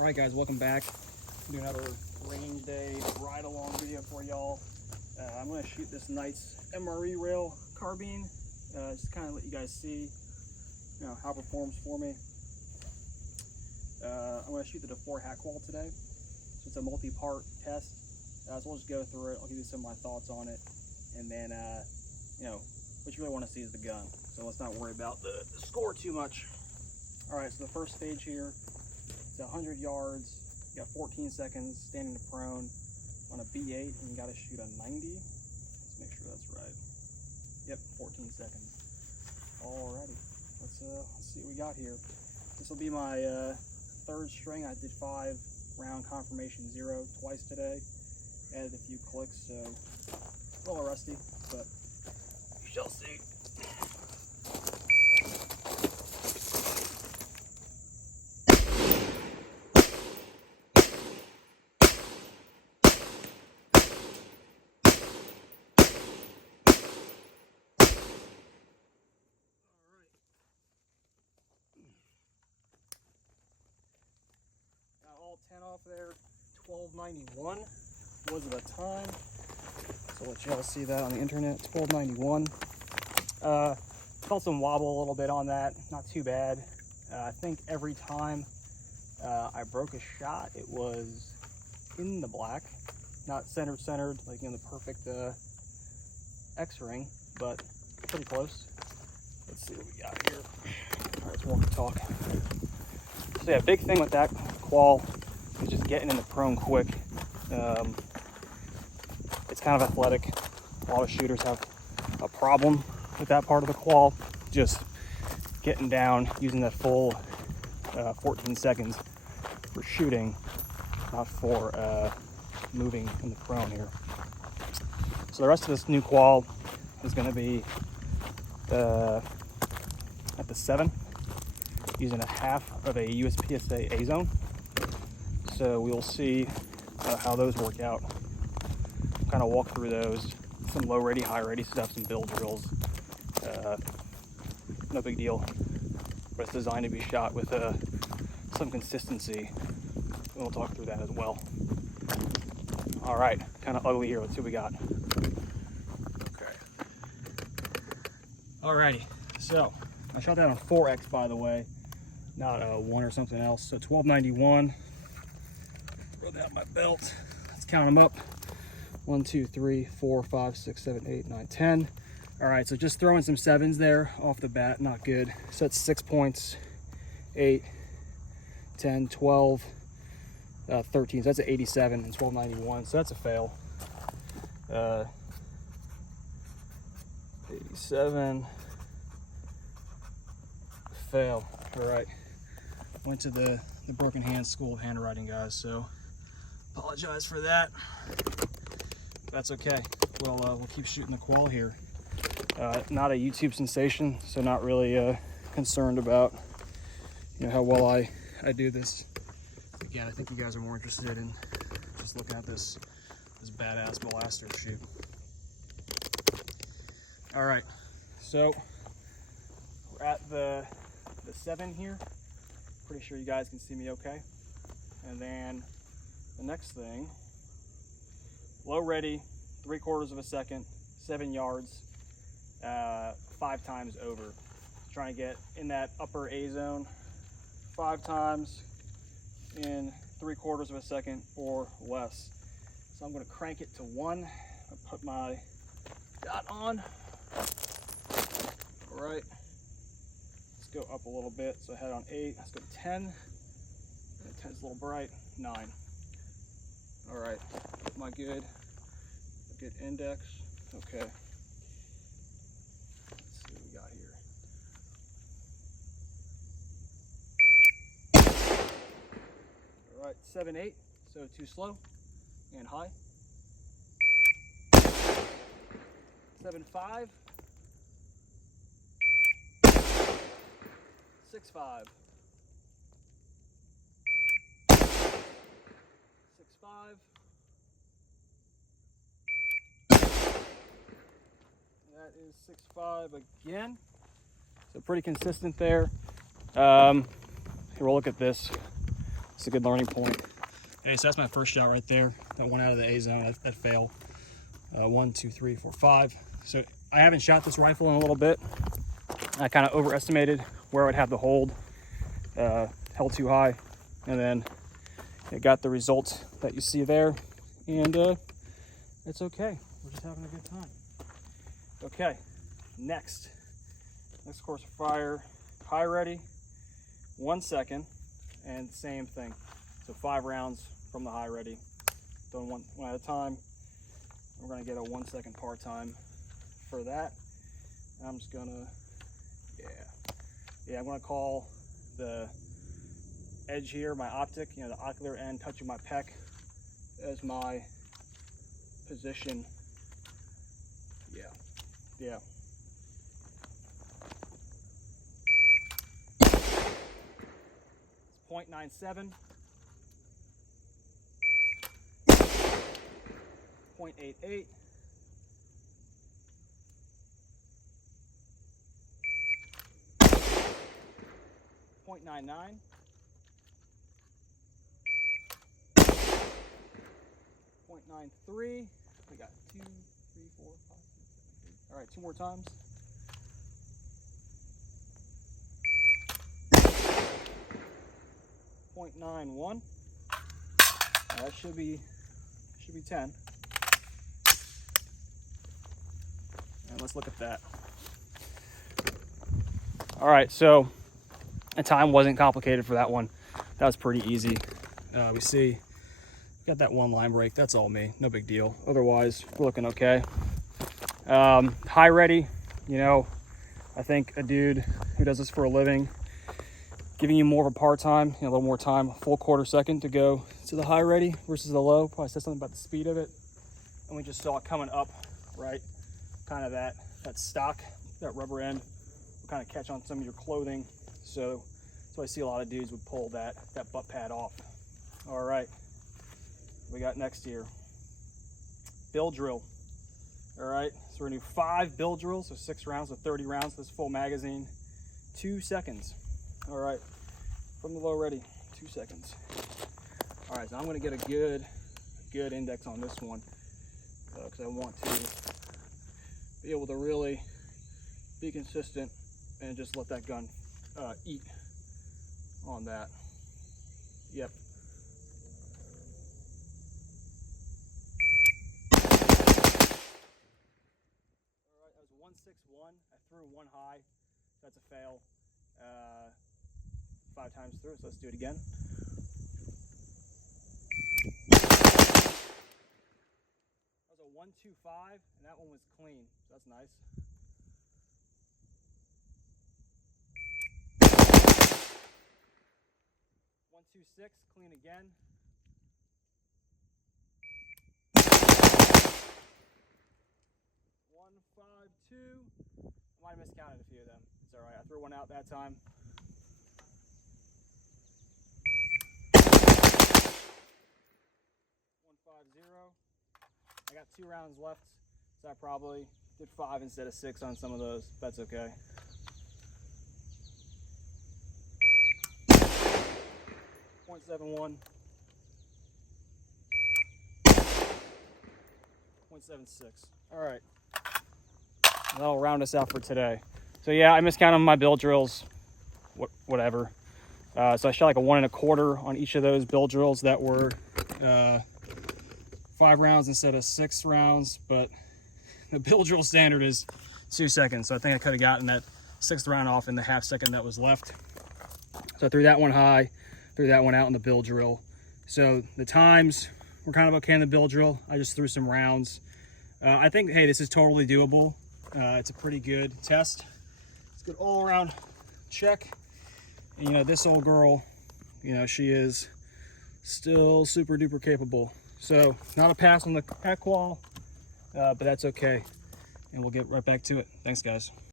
Alright guys, welcome back. Do another range day ride along video for y'all. I'm going to shoot this nice MRE rail carbine. Just kind of let you guys see how it performs for me. I'm going to shoot the Defoor hat Qual today. So it's a multi-part test. So we'll just go through it. I'll give you some of my thoughts on it. And then, what you really want to see is the gun. So let's not worry about the score too much. Alright, so the first stage here, it's 100 yards. You got 14 seconds standing to prone on a B8, and you got to shoot a 90. Let's make sure that's right. Yep, 14 seconds. Alrighty, let's see what we got here. This will be my third string. I did 5 round confirmation 0 twice today. Added a few clicks, so a little rusty, but we shall see. All 10 off there, 1291 was the time. So let y'all see that on the internet, 1291. Felt some wobble a little bit on that, not too bad. I think every time I broke a shot, it was in the black, not centered, like the perfect X-ring, but pretty close. Let's see what we got here. All right, let's walk and talk. So yeah, big thing with that Qual is just getting in the prone quick. It's kind of athletic. A lot of shooters have a problem with that part of the Qual, just getting down, using that full 14 seconds for shooting, not for moving in the prone here. So the rest of this new Qual is going to be at the 7, using a half of a USPSA A-zone. So we'll see how those work out. Kind of walk through those, some low ready, high ready stuff, some build drills. No big deal, but it's designed to be shot with some consistency. We'll talk through that as well. All right, kind of ugly here. Let's see what we got. Okay. Alrighty, so I shot that on 4X, by the way, not 1 or something else. So 1291. Throw that on my belt. Let's count them up. 1, 2, 3, 4, 5, 6, 7, 8, 9, 10. All right, so just throwing some 7s there off the bat, not good. So that's 6 points, 8, 10, 12, 13. So that's an 87 and 1291. So that's a fail. 87, fail. All right. Went to the Broken Hands School of Handwriting, guys, so apologize for that. That's okay. We'll keep shooting the Qual here. Not a YouTube sensation, so not really concerned about how well I do this. Again, I think you guys are more interested in just looking at this badass blaster shoot. All right, so we're at the 7 here. Pretty sure you guys can see me okay. And then the next thing, low ready, 3/4 of a second, 7 yards, 5 times over. Trying to get in that upper A zone 5 times in 3/4 of a second or less. So I'm going to crank it to 1. I'll put my dot on. All right. Go up a little bit, so I had on 8, let's go to 10, and 10's a little bright, 9. All right, get my good index, okay. Let's see what we got here. All right, 7, 8, so too slow, and high. 7, 5. 6, 5. 6, 5. That is 6, 5 again. So pretty consistent there. Here, we'll look at this. It's a good learning point. Okay, so that's my first shot right there. That one out of the A zone, that failed. 1, 2, 3, 4, 5. So I haven't shot this rifle in a little bit. I kind of overestimated where I would have the hold, held too high, and then it got the result that you see there, and it's okay. We're just having a good time. Okay, next course of fire, high ready, 1 second, and same thing. So 5 rounds from the high ready, done one at a time. We're gonna get a 1 second part time for that. And I'm just gonna, I'm gonna call the edge here, my optic, you know, the ocular end touching my pec as my position. Yeah. It's 0.97. 0.88. 0.99. 0.93. We got 2, 3, 4, 5, 6, 7, 8. All right, 2 more times. 0.91. That should be 10. And let's look at that. All right, so the time wasn't complicated for that one. That was pretty easy. We see got that one line break. That's all me. No big deal. Otherwise, we're looking okay. High ready, you know, I think a dude who does this for a living, giving you more of a part time, you know, a little more time, a full quarter second to go to the high ready versus the low. Probably said something about the speed of it. And we just saw it coming up, right? Kind of that stock, that rubber end will kind of catch on some of your clothing. So I see a lot of dudes would pull that butt pad off. All right, we got next here, bill drill. All right, so we're gonna do 5 bill drills, so 6 rounds, so 30 rounds, this full magazine, 2 seconds. All right, from the low ready, 2 seconds. All right, so I'm gonna get a good index on this one because I want to be able to really be consistent and just let that gun eat on that. Yep. All right, that was 161. I threw one high. That's a fail. 5 times through, so let's do it again. That was a 125, and that one was clean, so that's nice. 126, clean again. 152. I might have miscounted a few of them. It's all right. I threw one out that time. 150. I got 2 rounds left, so I probably did 5 instead of 6 on some of those. That's okay. 0.71. 0.76. All right. That'll round us out for today. So yeah, I miscounted my bill drills. Whatever. So I shot like a 1 1/4 on each of those bill drills that were 5 rounds instead of 6 rounds, but the bill drill standard is 2 seconds. So I think I could have gotten that 6th round off in the half second that was left. So I threw that one high, threw that one out in the bill drill. So the times were kind of okay in the bill drill. I just threw some rounds. I think, hey, this is totally doable. It's a pretty good test. It's a good all around check. And, you know, this old girl, you know, she is still super duper capable. So not a pass on the KAC Qual, but that's okay. And we'll get right back to it. Thanks, guys.